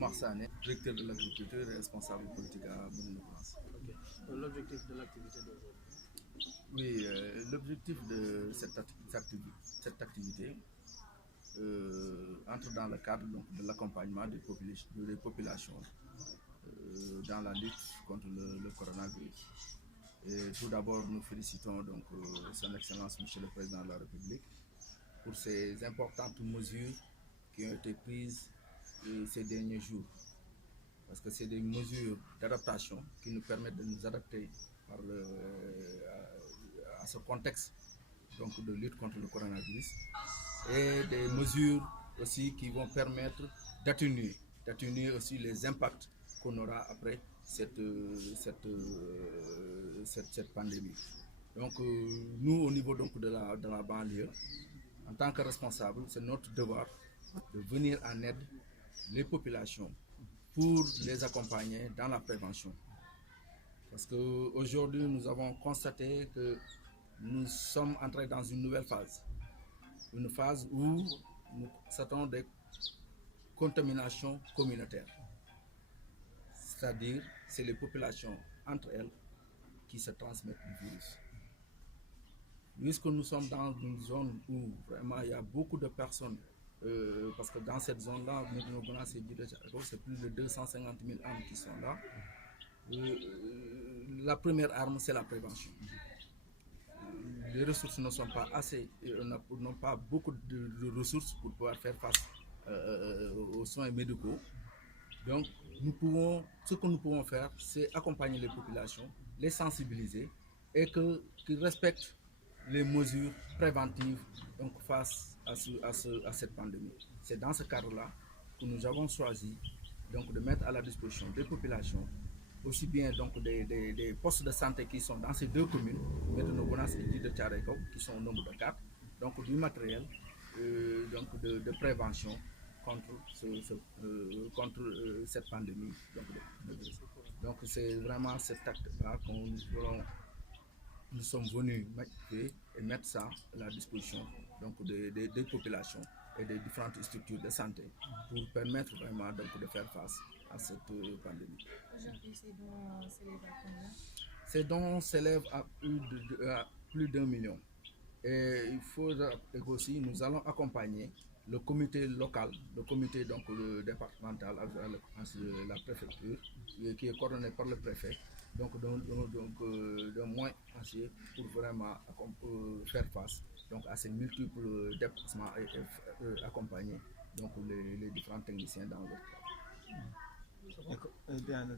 Oumar Sané, directeur de l'agriculture et responsable politique à Bourg France. Okay. L'objectif de l'activité d'aujourd'hui? Oui, l'objectif de cette activité entre dans le cadre donc, de l'accompagnement des populations dans la lutte contre le coronavirus. Et tout d'abord, nous félicitons donc Son Excellence Monsieur le Président de la République pour ces importantes mesures qui ont été prises ces derniers jours. Parce que c'est des mesures d'adaptation qui nous permettent de nous adapter à ce contexte donc, de lutte contre le coronavirus et des mesures aussi qui vont permettre d'atténuer aussi les impacts qu'on aura après cette pandémie. Donc nous, au niveau donc, de la banlieue, en tant que responsable, c'est notre devoir de venir en aide les populations pour les accompagner dans la prévention. Parce qu'aujourd'hui, nous avons constaté que nous sommes entrés dans une nouvelle phase. Une phase où nous constatons des contaminations communautaires. C'est-à-dire, c'est les populations entre elles qui se transmettent le virus. Puisque nous sommes dans une zone où vraiment il y a beaucoup de personnes, parce que dans cette zone-là, c'est plus de 250 000 âmes qui sont là. La première arme, c'est la prévention. Les ressources ne sont pas assez, n'ont pas beaucoup de ressources pour pouvoir faire face aux soins médicaux. Donc, ce que nous pouvons faire, c'est accompagner les populations, les sensibiliser et qu'ils respectent les mesures préventives donc, face à cette pandémie. C'est dans ce cadre-là que nous avons choisi donc, de mettre à la disposition des populations aussi bien donc des postes de santé qui sont dans ces deux communes, Médina et de Thiaroye, qui sont au nombre de 4, donc du matériel donc de prévention contre cette pandémie. Donc c'est vraiment cet acte-là que nous sommes venus mettre ça à la disposition donc, des populations et des différentes structures de santé pour permettre vraiment donc, de faire face à cette pandémie. Aujourd'hui, ces dons s'élèvent à combien? Ces dons s'élèvent à plus d'1 million. Et il faut aussi, nous allons accompagner le comité local, le comité donc, le départemental, la préfecture, qui est coordonné par le préfet, donc d'un moyen financier pour vraiment faire face donc, à ces multiples déplacements et accompagner donc, les différents techniciens dans leur travail.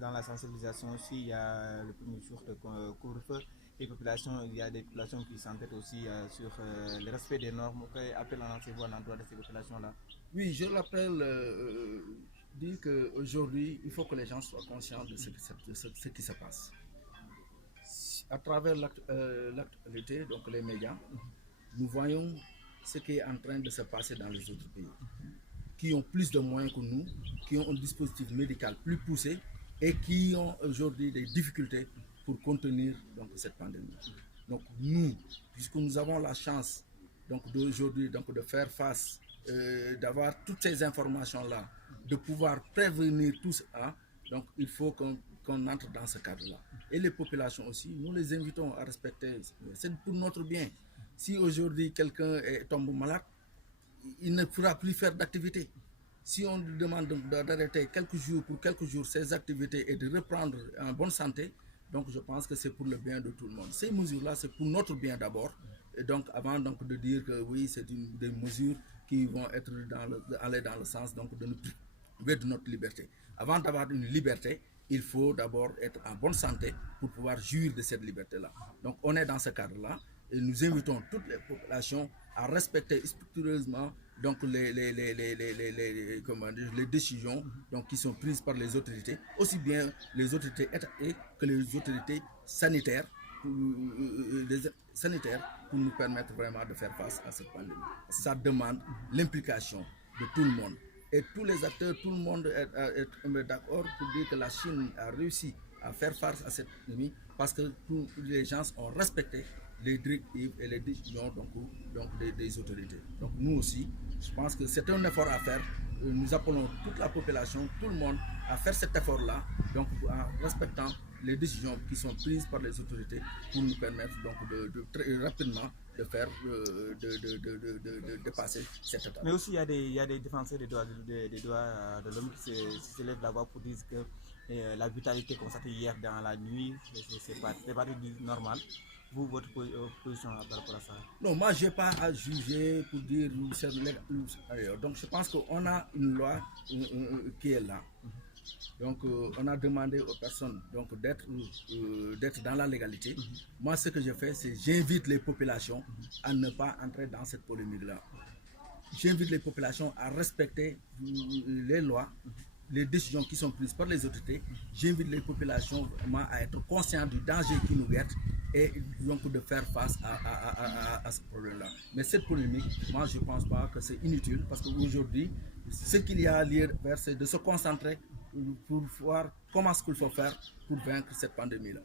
Dans la sensibilisation aussi, il y a le premier jour de couvre-feu. Il y a des populations qui s'entêtent aussi sur le respect des normes. Quel appel lancez-vous à l'endroit de ces populations-là? Oui, je l'appelle dire qu'aujourd'hui, il faut que les gens soient conscients de ce qui se passe. À travers l'actualité, donc les médias, nous voyons ce qui est en train de se passer dans les autres pays, qui ont plus de moyens que nous, qui ont un dispositif médical plus poussé et qui ont aujourd'hui des difficultés pour contenir donc, cette pandémie. Donc nous, puisque nous avons la chance d'aujourd'hui de faire face, d'avoir toutes ces informations-là, de pouvoir prévenir tout ça, donc il faut qu'on entre dans ce cadre-là. Et les populations aussi, nous les invitons à respecter, c'est pour notre bien. Si aujourd'hui quelqu'un tombe malade, il ne pourra plus faire d'activité. Si on lui demande d'arrêter pour quelques jours ses activités et de reprendre en bonne santé, donc je pense que c'est pour le bien de tout le monde. Ces mesures-là, c'est pour notre bien d'abord. Et donc avant donc, de dire que oui, c'est des mesures qui vont aller dans le sens donc, de notre liberté. Avant d'avoir une liberté, il faut d'abord être en bonne santé pour pouvoir jouir de cette liberté-là. Donc on est dans ce cadre-là et nous invitons toutes les populations à respecter scrupuleusement donc les décisions donc, qui sont prises par les autorités, aussi bien les autorités étatiques que les autorités sanitaires, pour nous permettre vraiment de faire face à cette pandémie. Ça demande l'implication de tout le monde. Et tous les acteurs, tout le monde est d'accord pour dire que la Chine a réussi à faire face à cette pandémie parce que tous les gens ont respecté les directives et les décisions donc des autorités. Donc nous aussi, je pense que c'est un effort à faire nous appelons toute la population, tout le monde, à faire cet effort-là, donc en respectant les décisions qui sont prises par les autorités pour nous permettre donc de très rapidement de faire de passer cette étape. Mais aussi il y a des défenseurs des droits de l'homme qui se lèvent là-bas pour dire que la brutalité constatée hier dans la nuit, c'est pas du normal. Vous, votre position par rapport à ça? Non, moi je n'ai pas à juger pour dire c'est légal. Donc je pense qu'on a une loi qui est là. Donc on a demandé aux personnes donc, d'être dans la légalité. Moi ce que je fais, c'est j'invite les populations à ne pas entrer dans cette polémique-là. J'invite les populations à respecter les lois, les décisions qui sont prises par les autorités. J'invite les populations vraiment à être conscientes du danger qui nous guette et donc de faire face à ce problème-là. Mais cette polémique, moi je ne pense pas que c'est inutile parce qu'aujourd'hui, ce qu'il y a à lieu de faire, c'est de se concentrer pour voir comment est-ce qu'il faut faire pour vaincre cette pandémie-là.